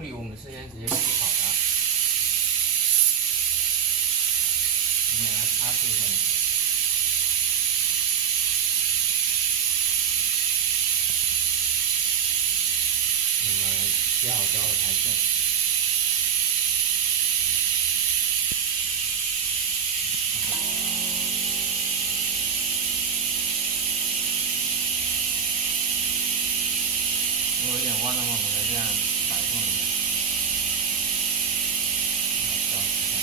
物理我们是先直接铺好的，我们来擦拭一下。我们接好胶的排线。如果有点弯的话，我们再这样摆动一下，把胶撕下。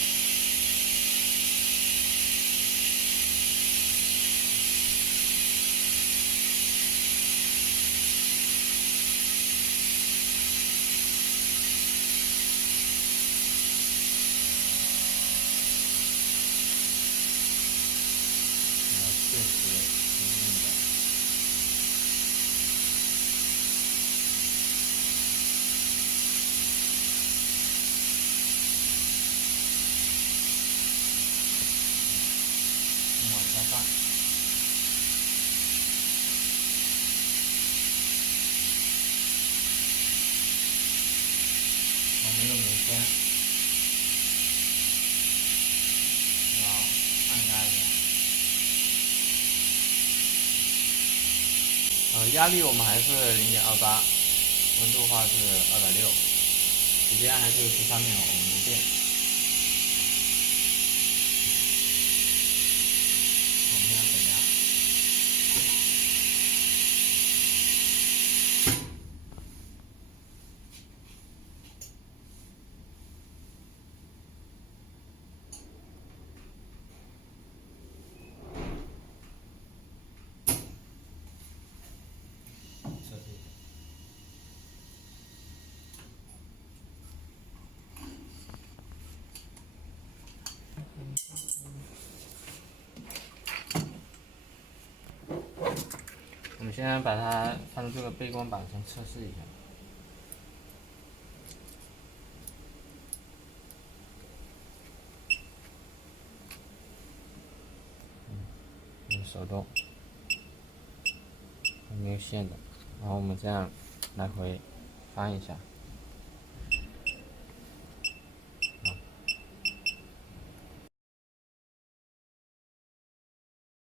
然后确实挺硬的。往下放，我们用棉签，然后按压一下。压力我们还是0.28，温度的话是260，时间还是13秒，我们不变。我们现在等压。测试一下。我们现在把它放到这个背光板上测试一下。用手动，没有线的，然后我们这样来回翻一下。